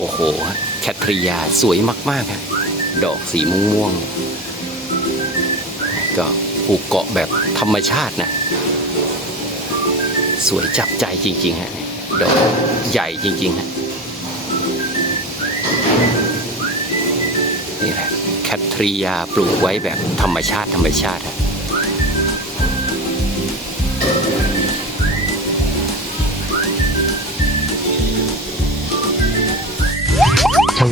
โอ้โห แคทริยาสวยมากๆฮะดอกสีม่วงๆ ก็ปลูกเกาะแบบธรรมชาตินะ สวยจับใจจริงๆฮะ ดอกใหญ่จริงๆฮะ นี่แหละ แคทริยาปลูกไว้แบบธรรมชาติธรรมชาติฮะ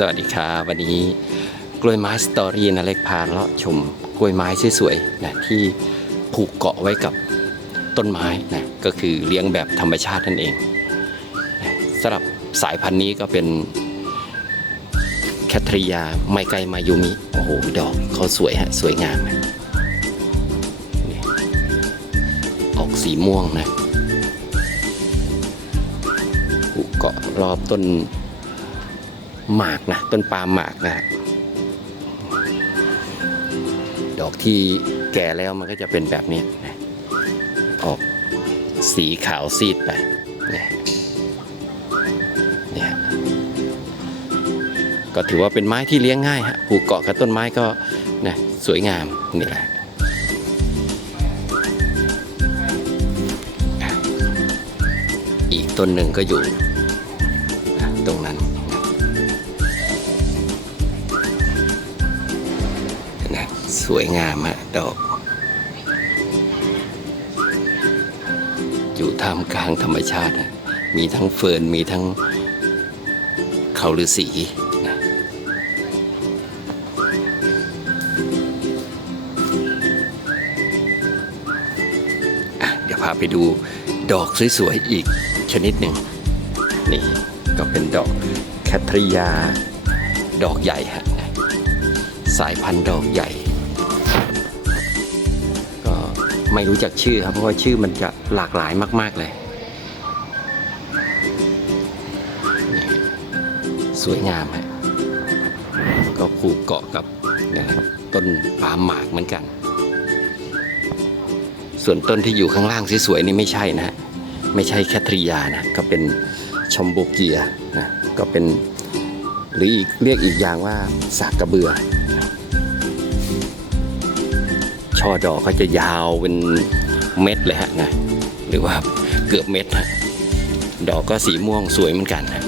สวัสดีครับวันนี้กล้วยไม้สตอรี่นะเล็กพาเลาะชมกล้วยไม้สวยๆนะที่ผูกเกาะไว้กับต้นไม้นะก็คือเลี้ยงแบบธรรมชาตินั่นเองนะสำหรับสายพันธุ์นี้ก็เป็นแคทริยาไมไกมายูมิโอ้โหดอกเขาสวยฮะสวยงามนะออกสีม่วงนะผูกเกาะรอบต้น หมากนะต้นปาล์มหมากนะดอกที่แก่แล้วมันก็จะเป็นแบบนี้นะออกสีขาวซีดไปเนี่ยเนี่ยก็ถือว่าเป็นไม้ที่เลี้ยงง่ายฮะปลูกเกาะกับต้นไม้ก็นะสวยงามนี่แหละอีกต้นหนึ่งก็อยู่ตรงนั้น สวยงามฮะดอก อยู่ท่ามกลางธรรมชาตินะมีทั้งเฟิร์น มีทั้งเขาฤาษีนะอะเดี๋ยวพาไปดูดอกสวยๆอีกชนิดหนึ่ง นี่ก็เป็นดอกแคทริยา ดอกใหญ่ฮะสายพันธุ์ดอกใหญ่ ไม่รู้จักชื่อครับ เพราะว่าชื่อมันจะหลากหลายมาก ๆ เลย สวยงามฮะก็ผูกเกาะกับนะครับต้นปาล์มหมากเหมือนกัน ส่วนต้นที่อยู่ข้างล่างสวยๆนี่ไม่ใช่นะฮะไม่ใช่แคทริยานะ ก็เป็นชมโบเกียนะ ก็เป็น หรืออีกเรียกอีกอย่างว่าสากกระเบือ ช่อดอกก็จะยาวเป็นเม็ดเลยฮะนะหรือว่าเกือบเม็ดฮะดอกก็สีม่วงสวยเหมือนกันนะ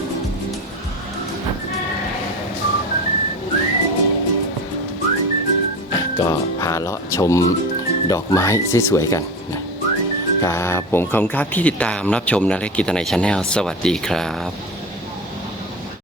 ก็พาเลาะชมดอกไม้สวยๆกันนะครับผมขอบคุณครับที่ติดตามรับชมนะและกิตนายชาแนลสวัสดีครับ